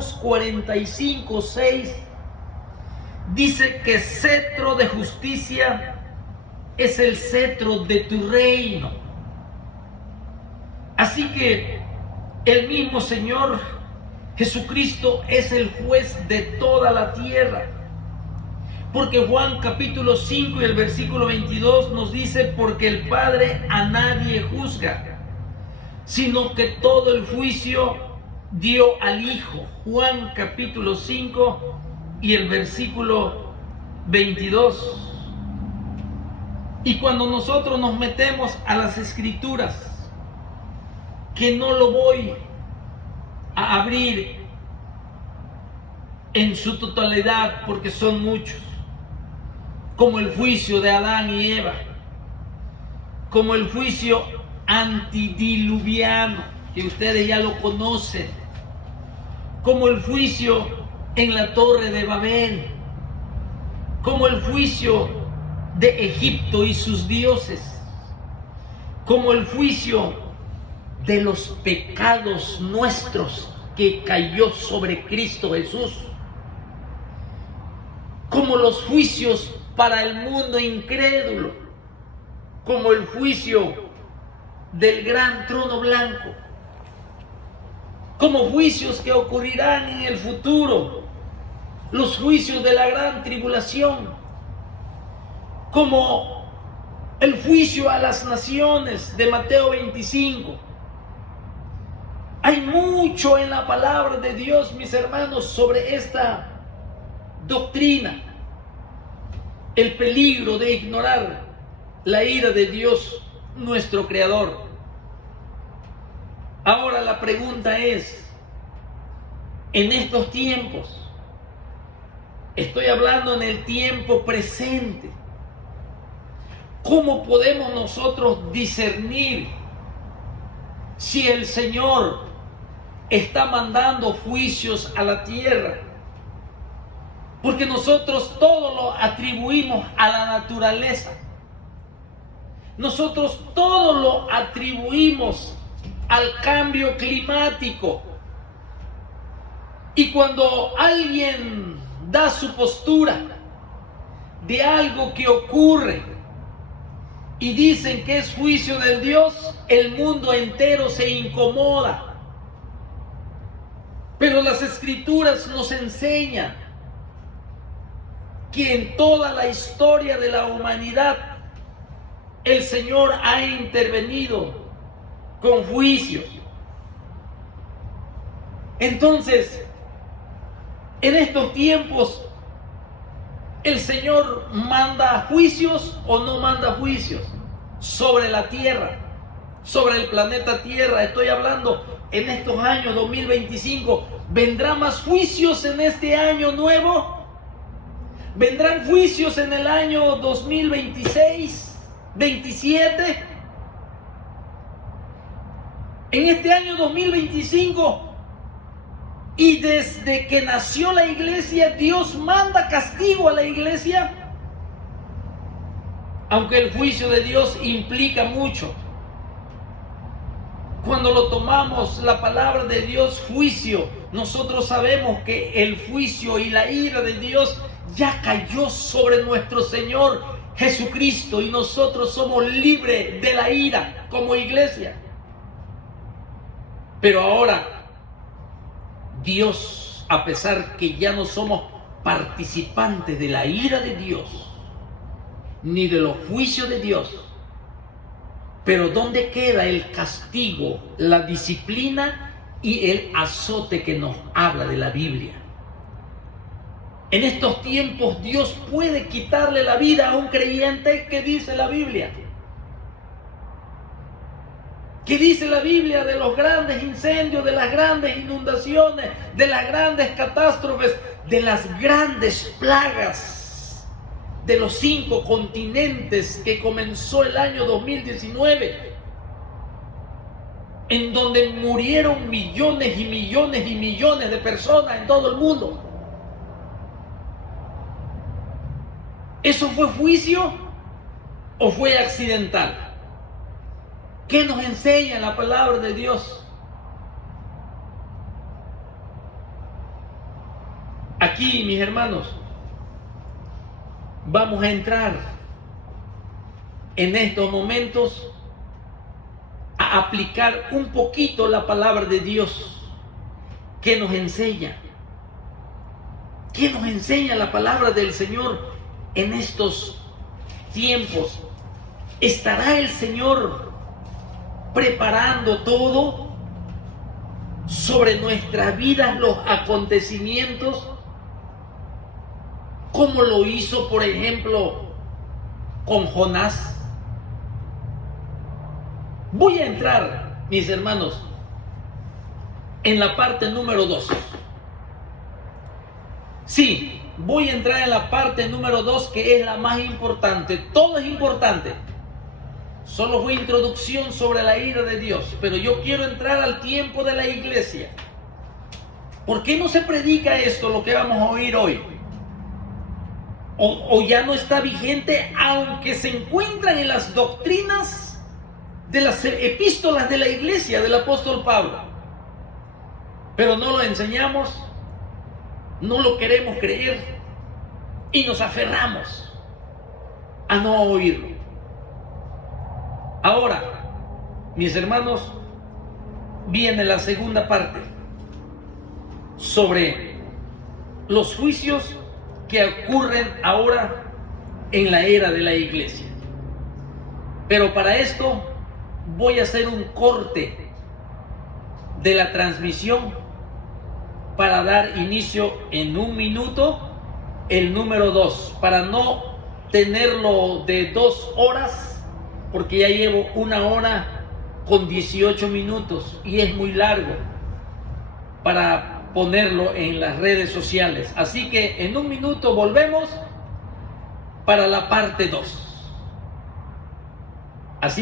Salmos 45:6 dice que cetro de justicia es el cetro de tu reino. Así que el mismo Señor Jesucristo es el juez de toda la tierra. Porque Juan capítulo 5 y el versículo 22 nos dice: porque el Padre a nadie juzga, sino que todo el juicio dio al Hijo. Juan capítulo 5 y el versículo 22. Y cuando nosotros nos metemos a las Escrituras, que no lo voy a abrir en su totalidad porque son muchos, como el juicio de Adán y Eva, como el juicio antidiluviano, que ustedes ya lo conocen, como el juicio en la Torre de Babel, como el juicio de Egipto y sus dioses, como el juicio de los pecados nuestros que cayó sobre Cristo Jesús, como los juicios para el mundo incrédulo, como el juicio del gran trono blanco, como juicios que ocurrirán en el futuro, los juicios de la gran tribulación, como el juicio a las naciones de Mateo 25. Hay mucho en la palabra de Dios, mis hermanos, sobre esta doctrina. El peligro de ignorar la ira de Dios, nuestro Creador. Ahora la pregunta es, en estos tiempos, estoy hablando en el tiempo presente, ¿cómo podemos nosotros discernir si el Señor está mandando juicios a la tierra? Porque nosotros todo lo atribuimos a la naturaleza. Nosotros todo lo atribuimos al cambio climático. Y cuando alguien da su postura de algo que ocurre y dicen que es juicio de Dios, el mundo entero se incomoda. Pero las Escrituras nos enseñan que en toda la historia de la humanidad el Señor ha intervenido con juicios. Entonces, en estos tiempos, ¿el Señor manda juicios o no manda juicios sobre la tierra, sobre el planeta Tierra? Estoy hablando en estos años 2025. ¿Vendrá más juicios en este año nuevo? ¿Vendrán juicios en el año 2026, 27? En este año 2025, y desde que nació la iglesia, Dios manda castigo a la iglesia. Aunque el juicio de Dios implica mucho. Cuando lo tomamos, la palabra de Dios, juicio, nosotros sabemos que el juicio y la ira de Dios ya cayó sobre nuestro Señor Jesucristo y nosotros somos libres de la ira como iglesia. Pero ahora, Dios, a pesar que ya no somos participantes de la ira de Dios, ni de los juicios de Dios, pero ¿dónde queda el castigo, la disciplina y el azote que nos habla de la Biblia? En estos tiempos Dios puede quitarle la vida a un creyente. ¿Qué dice la Biblia? ¿Qué dice la Biblia de los grandes incendios, de las grandes inundaciones, de las grandes catástrofes, de las grandes plagas de los 5 continentes que comenzó el año 2019? En donde murieron millones y millones y millones de personas en todo el mundo. ¿Eso fue juicio o fue accidental? ¿Qué nos enseña la palabra de Dios? Aquí, mis hermanos, vamos a entrar en estos momentos a aplicar un poquito la palabra de Dios que nos enseña. ¿Qué nos enseña la palabra del Señor en estos tiempos? ¿Estará el Señor preparando todo sobre nuestras vidas, los acontecimientos, como lo hizo, por ejemplo, con Jonás? Voy a entrar, mis hermanos, en la parte número 2. Sí, voy a entrar en la parte número 2, que es la más importante. Todo es importante. Solo fue introducción sobre la ira de Dios, pero yo quiero entrar al tiempo de la iglesia. ¿Por qué no se predica esto, lo que vamos a oír hoy? O ya no está vigente, aunque se encuentran en las doctrinas de las epístolas de la iglesia del apóstol Pablo. Pero no lo enseñamos, no lo queremos creer y nos aferramos a no oírlo. Ahora, mis hermanos, viene la segunda parte sobre los juicios que ocurren ahora en la era de la iglesia. Pero para esto voy a hacer un corte de la transmisión para dar inicio en 1 minuto el número 2, para no tenerlo de 2 horas, porque ya llevo 1 hora con 18 minutos y es muy largo para ponerlo en las redes sociales. Así que en 1 minuto volvemos para la parte 2. Así